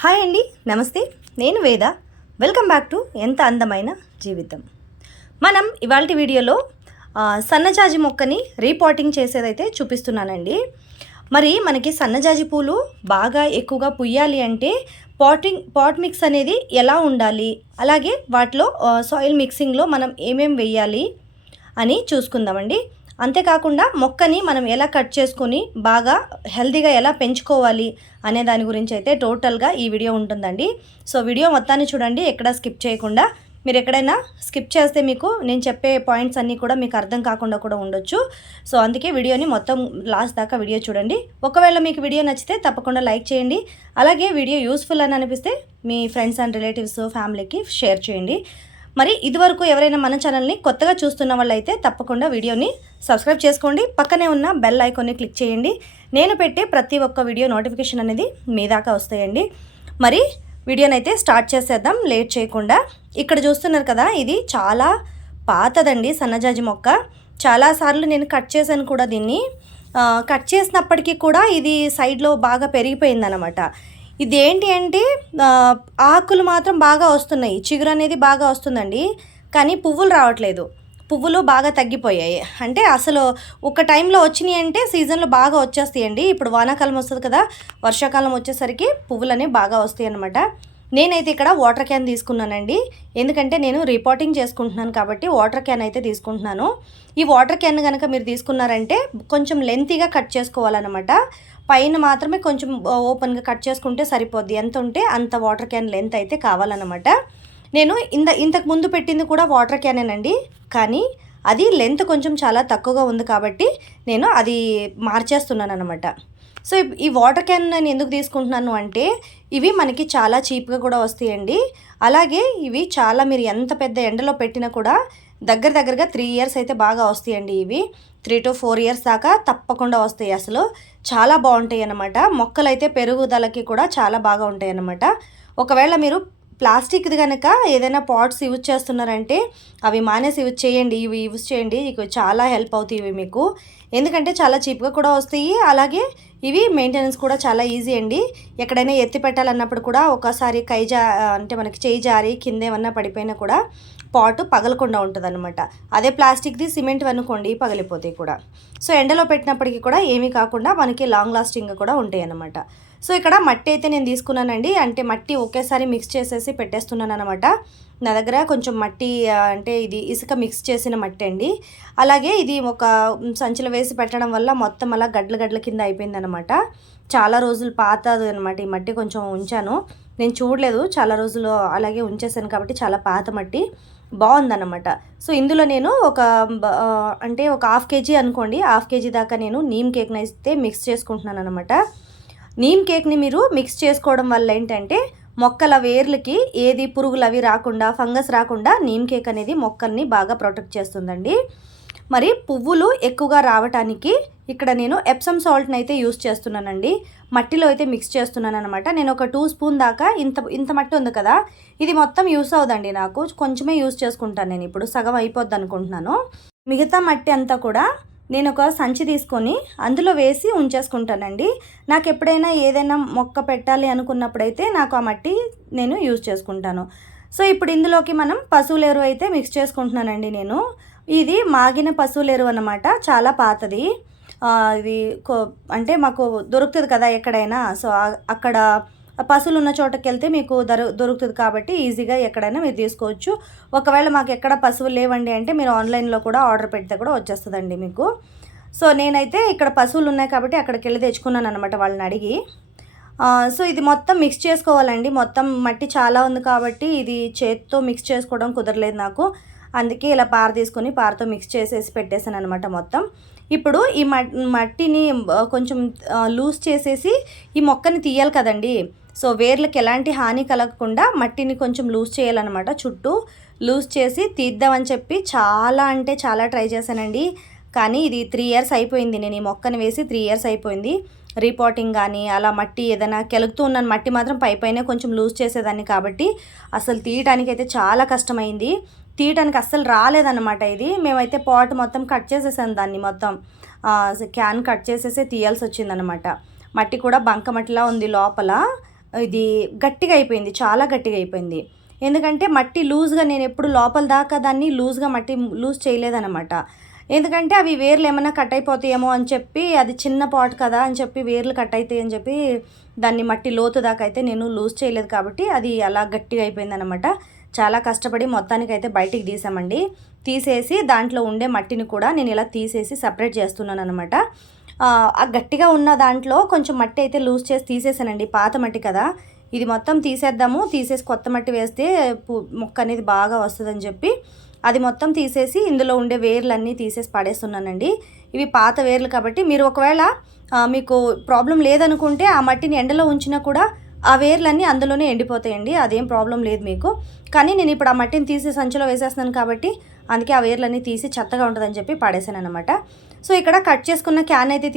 Hi అండి, నమస్తే. నేను వేద. వెల్కమ్ బ్యాక్ టు ఎంత అందమైన జీవితం. మనం ఇవాల్టి వీడియోలో సన్నజాజి మొక్కని రీపాటింగ్ చేసేదైతే చూపిస్తున్నానండి. మరి మనకి సన్నజాజి పూలు బాగా ఎక్కువగా పుయ్యాలి అంటే పాట్ మిక్స్ అనేది ఎలా ఉండాలి, అలాగే వాటిలో సాయిల్ మిక్సింగ్లో మనం ఏమేం వేయాలి అని చూసుకుందామండి. అంతేకాకుండా మొక్కని మనం ఎలా కట్ చేసుకొని బాగా హెల్తీగా ఎలా పెంచుకోవాలి అనే దాని గురించి అయితే టోటల్గా ఈ వీడియో ఉంటుందండి. సో వీడియో మొత్తాన్ని చూడండి, ఎక్కడ స్కిప్ చేయకుండా. మీరు ఎక్కడైనా స్కిప్ చేస్తే మీకు నేను చెప్పే పాయింట్స్ అన్నీ కూడా మీకు అర్థం కాకుండా కూడా ఉండొచ్చు. సో అందుకే వీడియోని మొత్తం లాస్ట్ దాకా వీడియో చూడండి. ఒకవేళ మీకు వీడియో నచ్చితే తప్పకుండా లైక్ చేయండి. అలాగే వీడియో యూస్ఫుల్ అని అనిపిస్తే మీ ఫ్రెండ్స్ అండ్ రిలేటివ్స్ ఫ్యామిలీకి షేర్ చేయండి. మరి ఇదివరకు ఎవరైనా మన ఛానల్ని కొత్తగా చూస్తున్న వాళ్ళైతే తప్పకుండా వీడియోని సబ్స్క్రైబ్ చేసుకోండి. పక్కనే ఉన్న బెల్ ఐకాన్ని క్లిక్ చేయండి. నేను పెట్టే ప్రతి ఒక్క వీడియో నోటిఫికేషన్ అనేది మీ దాకా వస్తాయండి. మరి వీడియోనైతే స్టార్ట్ చేసేద్దాం లేట్ చేయకుండా. ఇక్కడ చూస్తున్నారు కదా, ఇది చాలా పాతదండి సన్నజాజి మొక్క. చాలాసార్లు నేను కట్ చేశాను కూడా దీన్ని. కట్ చేసినప్పటికీ కూడా ఇది సైడ్లో బాగా పెరిగిపోయిందనమాట. ఇదేంటి అంటే ఆకులు మాత్రం బాగా వస్తున్నాయి, చిగురు అనేది బాగా వస్తుందండి, కానీ పువ్వులు రావట్లేదు. పువ్వులు బాగా తగ్గిపోయాయి. అంటే అసలు ఒక టైంలో వచ్చినాయి అంటే సీజన్లో బాగా వచ్చేస్తాయండి. ఇప్పుడు వానాకాలం వస్తుంది కదా, వర్షాకాలం వచ్చేసరికి పువ్వులు అనేవి బాగా వస్తాయి అన్నమాట. నేనైతే ఇక్కడ వాటర్ క్యాన్ తీసుకున్నానండి, ఎందుకంటే నేను రిపోర్టింగ్ చేసుకుంటున్నాను కాబట్టి వాటర్ క్యాన్ అయితే తీసుకుంటున్నాను. ఈ వాటర్ క్యాన్ కనుక మీరు తీసుకున్నారంటే కొంచెం లెంతీగా కట్ చేసుకోవాలన్నమాట. పైన మాత్రమే కొంచెం ఓపెన్గా కట్ చేసుకుంటే సరిపోద్ది. ఎంత ఉంటే అంత వాటర్ క్యాన్ లెంత్ అయితే కావాలన్నమాట. నేను ఇంతకు ముందు పెట్టింది కూడా వాటర్ క్యానేనండి, కానీ అది లెంత్ కొంచెం చాలా తక్కువగా ఉంది కాబట్టి నేను అది మార్చేస్తున్నాను అనమాట. సో ఈ వాటర్ క్యాన్ నేను ఎందుకు తీసుకుంటున్నాను అంటే ఇవి మనకి చాలా చీప్గా కూడా వస్తాయండి. అలాగే ఇవి చాలా మీరు ఎంత పెద్ద ఎండలో పెట్టినా కూడా దగ్గరగా 3 ఇయర్స్ అయితే బాగా వస్తాయండి. ఇవి 3 to 4 ఇయర్స్ దాకా తప్పకుండా వస్తాయి. అసలు చాలా బాగుంటాయి అన్నమాట. మొక్కలు అయితే పెరుగుదలకి కూడా చాలా బాగా ఉంటాయి అన్నమాట. ఒకవేళ మీరు ప్లాస్టిక్ది కనుక ఏదైనా పాట్స్ యూజ్ చేస్తున్నారంటే అవి మానేసి యూజ్ చేయండి. ఇవి యూజ్ చేయండి, ఇవి చాలా హెల్ప్ అవుతాయి ఇవి మీకు. ఎందుకంటే చాలా చీప్గా కూడా వస్తాయి, అలాగే ఇవి మెయింటెనెన్స్ కూడా చాలా ఈజీ అండి. ఎక్కడైనా ఎత్తి పెట్టాలన్నప్పుడు కూడా ఒకసారి అంటే మనకి చేయి జారి కింద ఏమన్నా పడిపోయినా కూడా పాటు పగలకుండా ఉంటుంది అనమాట. అదే ప్లాస్టిక్ది సిమెంట్ అనుకోండి పగిలిపోతాయి కూడా. సో ఎండలో పెట్టినప్పటికీ కూడా ఏమీ కాకుండా మనకి లాంగ్ లాస్టింగ్ కూడా ఉంటాయి అన్నమాట. సో ఇక్కడ మట్టి అయితే నేను తీసుకున్నానండి, అంటే మట్టి ఒకేసారి మిక్స్ చేసేసి పెట్టేస్తున్నాను అనమాట. నా దగ్గర కొంచెం మట్టి అంటే ఇది ఇసుక మిక్స్ చేసిన మట్టి అండి. అలాగే ఇది ఒక సంచిలో వేసి పెట్టడం వల్ల మొత్తం అలా గడ్ల కింద అయిపోయింది అనమాట. చాలా రోజులు పాతది అనమాట ఈ మట్టి. కొంచెం ఉంచాను, నేను చూడలేదు, చాలా రోజులు అలాగే ఉంచేసాను కాబట్టి చాలా పాత మట్టి బాగుందన్నమాట. సో ఇందులో నేను అంటే ఒక 1/2 kg అనుకోండి, 1/2 kg దాకా నేను నీమ్ కేక్ని అయితే మిక్స్ చేసుకుంటున్నాను అనమాట. నీమ్ కేక్ని మీరు మిక్స్ చేసుకోవడం వల్ల ఏంటంటే మొక్కల వేర్లకి ఏది పురుగులు అవి రాకుండా, ఫంగస్ రాకుండా నీమ్ కేక్ అనేది మొక్కల్ని బాగా ప్రొటెక్ట్ చేస్తుందండి. మరి పువ్వులు ఎక్కువగా రావటానికి ఇక్కడ నేను ఎప్సమ్ సాల్ట్ని అయితే యూస్ చేస్తున్నానండి. మట్టిలో అయితే మిక్స్ చేస్తున్నాను అనమాట. నేను ఒక 2 స్పూన్ దాకా ఇంత మట్టి ఉంది కదా, ఇది మొత్తం యూస్ అవుదండి నాకు. కొంచెమే యూస్ చేసుకుంటాను నేను, ఇప్పుడు సగం అయిపోద్ది అనుకుంటున్నాను. మిగతా మట్టి అంతా కూడా నేను ఒక సంచి తీసుకొని అందులో వేసి ఉంచేసుకుంటానండి. నాకు ఎప్పుడైనా ఏదైనా మొక్క పెట్టాలి అనుకున్నప్పుడైతే నాకు ఆ మట్టి నేను యూజ్ చేసుకుంటాను. సో ఇప్పుడు ఇందులోకి మనం పశువుల ఎరువు అయితే మిక్స్ చేసుకుంటున్నానండి నేను. ఇది మాగిన పశువుల ఎరువు అన్నమాట, చాలా పాతది. ఇది అంటే మాకు దొరుకుతుంది కదా ఎక్కడైనా. సో అక్కడ పశువులు ఉన్న చోటకి వెళ్తే మీకు దొరుకుతుంది కాబట్టి ఈజీగా ఎక్కడైనా మీరు తీసుకోవచ్చు. ఒకవేళ మాకు ఎక్కడ పశువులు లేవండి అంటే మీరు ఆన్లైన్లో కూడా ఆర్డర్ పెడితే కూడా వచ్చేస్తుందండి మీకు. సో నేనైతే ఇక్కడ పశువులు ఉన్నాయి కాబట్టి అక్కడికి వెళ్ళి తెచ్చుకున్నాను అనమాట వాళ్ళని అడిగి. సో ఇది మొత్తం మిక్స్ చేసుకోవాలండి. మొత్తం మట్టి చాలా ఉంది కాబట్టి ఇది చేతితో మిక్స్ చేసుకోవడం కుదరలేదు నాకు, అందుకే ఇలా తీసుకొని పారతో మిక్స్ చేసేసి పెట్టేసాను అనమాట మొత్తం. ఇప్పుడు ఈ మట్టిని కొంచెం లూజ్ చేసేసి ఈ మొక్కని తీయాలి కదండి. సో వేర్లకి ఎలాంటి హాని కలగకుండా మట్టిని కొంచెం లూజ్ చేయాలన్నమాట. చుట్టూ లూజ్ చేసి తీద్దామని చెప్పి చాలా అంటే చాలా ట్రై చేశానండి, కానీ ఇది 3 ఇయర్స్ అయిపోయింది. నేను ఈ మొక్కని వేసి 3 ఇయర్స్ అయిపోయింది. రీపాటింగ్ కానీ అలా మట్టి ఏదైనా కెలుగుతూ ఉన్నాను, మట్టి మాత్రం పైనే కొంచెం లూజ్ చేసేదాన్ని కాబట్టి అసలు తీయడానికి అయితే చాలా కష్టమైంది. తీయడానికి అస్సలు రాలేదన్నమాట ఇది. మేమైతే పాట్ మొత్తం కట్ చేసేసాను, దాన్ని మొత్తం క్యాన్ కట్ చేసేసి తీయాల్సి వచ్చిందనమాట. మట్టి కూడా బంక మట్టిలా ఉంది లోపల. ఇది గట్టిగా అయిపోయింది, చాలా గట్టిగా అయిపోయింది. ఎందుకంటే మట్టి లూజ్గా, నేను ఎప్పుడు లోపల దాకా దాన్ని లూజ్గా మట్టి లూజ్ చేయలేదన్నమాట. ఎందుకంటే అవి వేర్లు ఏమైనా కట్ అయిపోతాయేమో అని చెప్పి, అది చిన్న పాట్ కదా అని చెప్పి వేర్లు కట్ అవుతాయి అని చెప్పి దాన్ని మట్టి లోతు దాకా అయితే నేను లూజ్ చేయలేదు, కాబట్టి అది అలా గట్టిగా అయిపోయిందనమాట. చాలా కష్టపడి మొత్తానికైతే బయటికి తీసామండి. తీసేసి దాంట్లో ఉండే మట్టిని కూడా నేను ఇలా తీసేసి సపరేట్ చేస్తున్నాను అనమాట. ఆ గట్టిగా ఉన్న దాంట్లో కొంచెం మట్టి అయితే లూజ్ చేసి తీసేసానండి, పాత మట్టి కదా. ఇది మొత్తం తీసేద్దాము, తీసేసి కొత్త మట్టి వేస్తే మొక్క అనేది బాగా వస్తుందని చెప్పి అది మొత్తం తీసేసి ఇందులో ఉండే వేర్లన్నీ తీసేసి పడేస్తున్నానండి. ఇవి పాత వేర్లు కాబట్టి మీరు ఒకవేళ మీకు ప్రాబ్లం లేదనుకుంటే ఆ మట్టిని ఎండలో ఉంచినా కూడా ఆ వేర్లన్నీ అందులోనే ఎండిపోతాయండి, అదేం ప్రాబ్లం లేదు మీకు. కానీ నేను ఇప్పుడు ఆ మట్టిని తీసి సంచిలో వేసేస్తున్నాను కాబట్టి అందుకే ఆ వేర్లన్నీ తీసి చెత్తగా ఉంటుందని చెప్పి పడేసాను అనమాట. సో ఇక్కడ కట్ చేసుకున్న క్యాన్ అయితే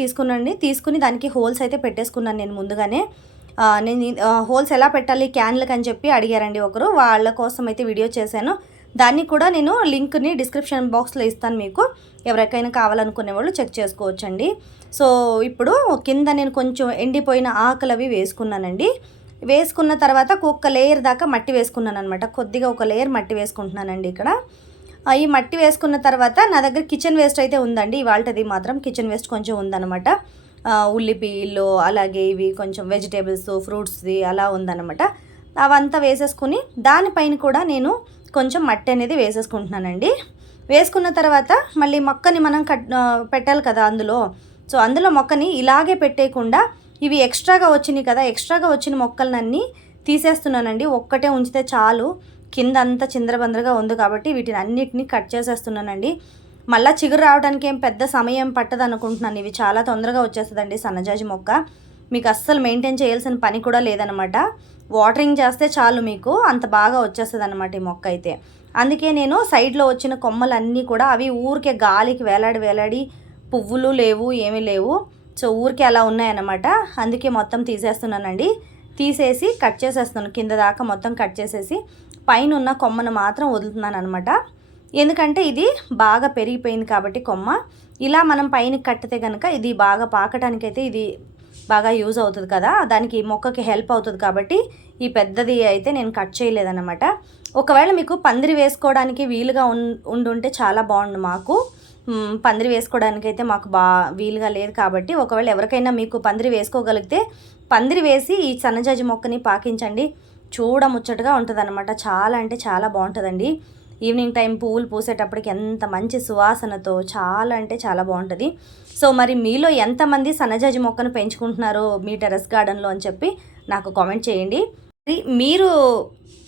తీసుకుని దానికి హోల్స్ అయితే పెట్టేసుకున్నాను నేను ముందుగానే. నేను హోల్స్ ఎలా పెట్టాలి క్యాన్లకు అని చెప్పి అడిగారండి ఒకరు, వాళ్ళ కోసం అయితే వీడియో చేశాను. దాన్ని కూడా నేను లింక్ని డిస్క్రిప్షన్ బాక్స్లో ఇస్తాను, మీకు ఎవరికైనా కావాలనుకునే వాళ్ళు చెక్ చేసుకోవచ్చండి. సో ఇప్పుడు కింద నేను కొంచెం ఎండిపోయిన ఆకులు అవి వేసుకున్నానండి. వేసుకున్న తర్వాత ఒక్క లేయర్ దాకా మట్టి వేసుకున్నాను అనమాట. కొద్దిగా ఒక లేయర్ మట్టి వేసుకుంటున్నానండి ఇక్కడ. ఈ మట్టి వేసుకున్న తర్వాత నా దగ్గర కిచెన్ వేస్ట్ అయితే ఉందండి, ఇవాళది మాత్రం కిచెన్ వేస్ట్ కొంచెం ఉందన్నమాట. ఉల్లిపీలు, అలాగే ఇవి కొంచెం వెజిటేబుల్స్, ఫ్రూట్స్ది అలా ఉందన్నమాట. అవంతా వేసేసుకుని దానిపైన కూడా నేను కొంచెం మట్టి అనేది వేసేసుకుంటున్నానండి. వేసుకున్న తర్వాత మళ్ళీ మొక్కని మనం పెట్టాలి కదా అందులో. సో అందులో మొక్కని ఇలాగే పెట్టేయకుండా ఇవి ఎక్స్ట్రాగా వచ్చినాయి కదా, ఎక్స్ట్రాగా వచ్చిన మొక్కలన్నీ తీసేస్తున్నానండి. ఒక్కటే ఉంచితే చాలు, కింద అంతా చిందరబందరగా ఉంది కాబట్టి వీటిని అన్నిటిని కట్ చేసేస్తున్నానండి. మళ్ళీ చిగురు రావడానికి ఏం పెద్ద సమయం పట్టదు అనుకుంటున్నాను, ఇవి చాలా తొందరగా వచ్చేస్తుందండి సన్నజాజి మొక్క. మీకు అస్సలు మెయింటైన్ చేయాల్సిన పని కూడా లేదనమాట. వాటరింగ్ చేస్తే చాలు మీకు అంత బాగా వచ్చేస్తుంది అనమాట ఈ మొక్క అయితే. అందుకే నేను సైడ్లో వచ్చిన కొమ్మలన్నీ కూడా అవి ఊరికే గాలికి వేలాడి పువ్వులు లేవు, ఏమీ లేవు. సో ఊరికే అలా ఉన్నాయన్నమాట. అందుకే మొత్తం తీసేస్తున్నానండి. తీసేసి కట్ చేసేస్తున్నాను, కింద దాకా మొత్తం కట్ చేసేసి పైన ఉన్న కొమ్మను మాత్రం వదులుతున్నాను అనమాట. ఎందుకంటే ఇది బాగా పెరిగిపోయింది కాబట్టి కొమ్మ, ఇలా మనం పైన కట్టితే కనుక ఇది బాగా పాకటానికైతే ఇది బాగా యూజ్ అవుతుంది కదా, దానికి మొక్కకి హెల్ప్ అవుతుంది కాబట్టి ఈ పెద్దది అయితే నేను కట్ చేయలేదన్నమాట. ఒకవేళ మీకు పందిరి వేసుకోవడానికి వీలుగా ఉండుంటే చాలా బాగుండు. మాకు పందిరి వేసుకోవడానికైతే మాకు వీలుగా లేదు కాబట్టి, ఒకవేళ ఎవరికైనా మీకు పందిరి వేసుకోగలిగితే పందిరి వేసి ఈ సన్నజాజి మొక్కని పాకించండి, చూడముచ్చటగా ఉంటుంది అనమాట. చాలా అంటే చాలా బాగుంటుందండి. ఈవినింగ్ టైం పువ్వులు పూసేటప్పటికి ఎంత మంచి సువాసనతో చాలా అంటే చాలా బాగుంటుంది. సో మరి మీలో ఎంతమంది సన్నజాజి మొక్కను పెంచుకుంటున్నారో మీ టెర్రస్ గార్డెన్లో అని చెప్పి నాకు కామెంట్ చేయండి. మీరు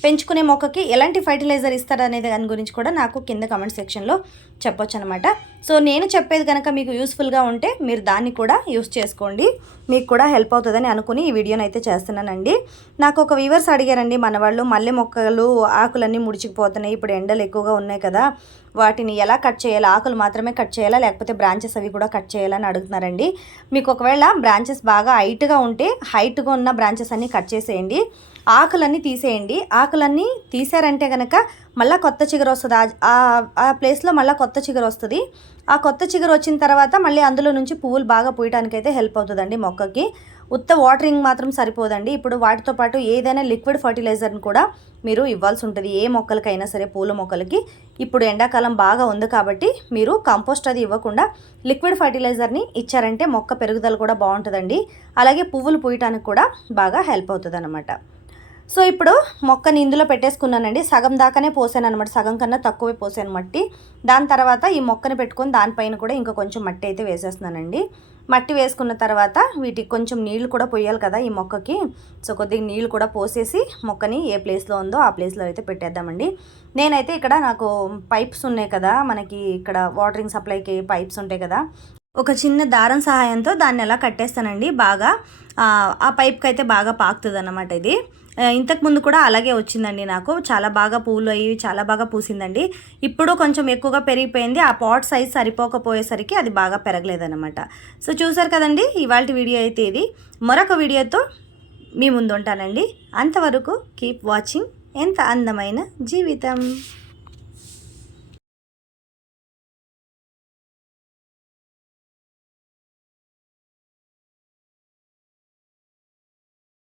పెంచుకునే మొక్కకి ఎలాంటి ఫర్టిలైజర్ ఇస్తారు అనేది దాని గురించి కూడా నాకు కింద కామెంట్ సెక్షన్లో చెప్పొచ్చు అనమాట. సో నేను చెప్పేది కనుక మీకు యూస్ఫుల్గా ఉంటే మీరు దాన్ని కూడా యూస్ చేసుకోండి, మీకు కూడా హెల్ప్ అవుతుందని అనుకుని ఈ వీడియోని అయితే చేస్తున్నానండి. నాకు ఒక వ్యూవర్స్ అడిగారండి, మన వాళ్ళు మల్లె మొక్కలు ఆకులన్నీ ముడిచిపోతున్నాయి, ఇప్పుడు ఎండలు ఎక్కువగా ఉన్నాయి కదా, వాటిని ఎలా కట్ చేయాలి, ఆకులు మాత్రమే కట్ చేయాలా లేకపోతే బ్రాంచెస్ అవి కూడా కట్ చేయాలని అడుగుతున్నారండి. మీకు ఒకవేళ బ్రాంచెస్ బాగా హైట్గా ఉన్న బ్రాంచెస్ అన్నీ కట్ చేసేయండి, ఆకులన్నీ తీసేయండి. ఆకులన్నీ తీసారంటే కనుక మళ్ళీ కొత్త చిగురు వస్తుంది, ఆ ప్లేస్లో మళ్ళీ కొత్త చిగురు వస్తుంది. ఆ కొత్త చిగురు వచ్చిన తర్వాత మళ్ళీ అందులో నుంచి పువ్వులు బాగా పూయడానికి అయితే హెల్ప్ అవుతుందండి మొక్కకి. ఉత్త వాటరింగ్ మాత్రం సరిపోదండి, ఇప్పుడు వాటితో పాటు ఏదైనా లిక్విడ్ ఫర్టిలైజర్ని కూడా మీరు ఇవ్వాల్సి ఉంటుంది, ఏ మొక్కలకైనా సరే. పూల మొక్కలకి ఇప్పుడు ఎండాకాలం బాగా ఉంది కాబట్టి మీరు కంపోస్ట్ అది ఇవ్వకుండా లిక్విడ్ ఫర్టిలైజర్ని ఇచ్చారంటే మొక్క పెరుగుదల కూడా బాగుంటుందండి, అలాగే పువ్వులు పూయటానికి కూడా బాగా హెల్ప్ అవుతుంది అన్నమాట. సో ఇప్పుడు మొక్కని ఇందులో పెట్టేసుకున్నానండి, సగం దాకానే పోసాను అనమాట, సగం కన్నా తక్కువే పోసాను మట్టి. దాని తర్వాత ఈ మొక్కని పెట్టుకొని దానిపైన కూడా ఇంకా కొంచెం మట్టి అయితే వేసేస్తున్నానండి. మట్టి వేసుకున్న తర్వాత వీటికి కొంచెం నీళ్లు కూడా పోయాలి కదా ఈ మొక్కకి. సో కొద్దిగా నీళ్లు కూడా పోసేసి మొక్కని ఏ ప్లేస్లో ఉందో ఆ ప్లేస్లో అయితే పెట్టేద్దామండి. నేనైతే ఇక్కడ నాకు పైప్స్ ఉన్నాయి కదా, మనకి ఇక్కడ వాటరింగ్ సప్లైకి పైప్స్ ఉంటాయి కదా, ఒక చిన్న దారం సహాయంతో దాన్ని ఎలా కట్టేస్తానండి. బాగా ఆ పైప్కి అయితే బాగా పాకుతుంది అన్నమాట. ఇది ఇంతకుముందు కూడా అలాగే వచ్చిందండి, నాకు చాలా బాగా పూలు అయ్యి చాలా బాగా పూసిందండి. ఇప్పుడు కొంచెం ఎక్కువగా పెరిగిపోయింది, ఆ పాట్ సైజ్ సరిపోకపోయేసరికి అది బాగా పెరగలేదన్నమాట. సో చూసారు కదండి, ఇవాళ వీడియో అయితే ఇది. మరొక వీడియోతో మీ ముందు ఉంటానండి. అంతవరకు కీప్ వాచింగ్ ఎంత అందమైన జీవితం.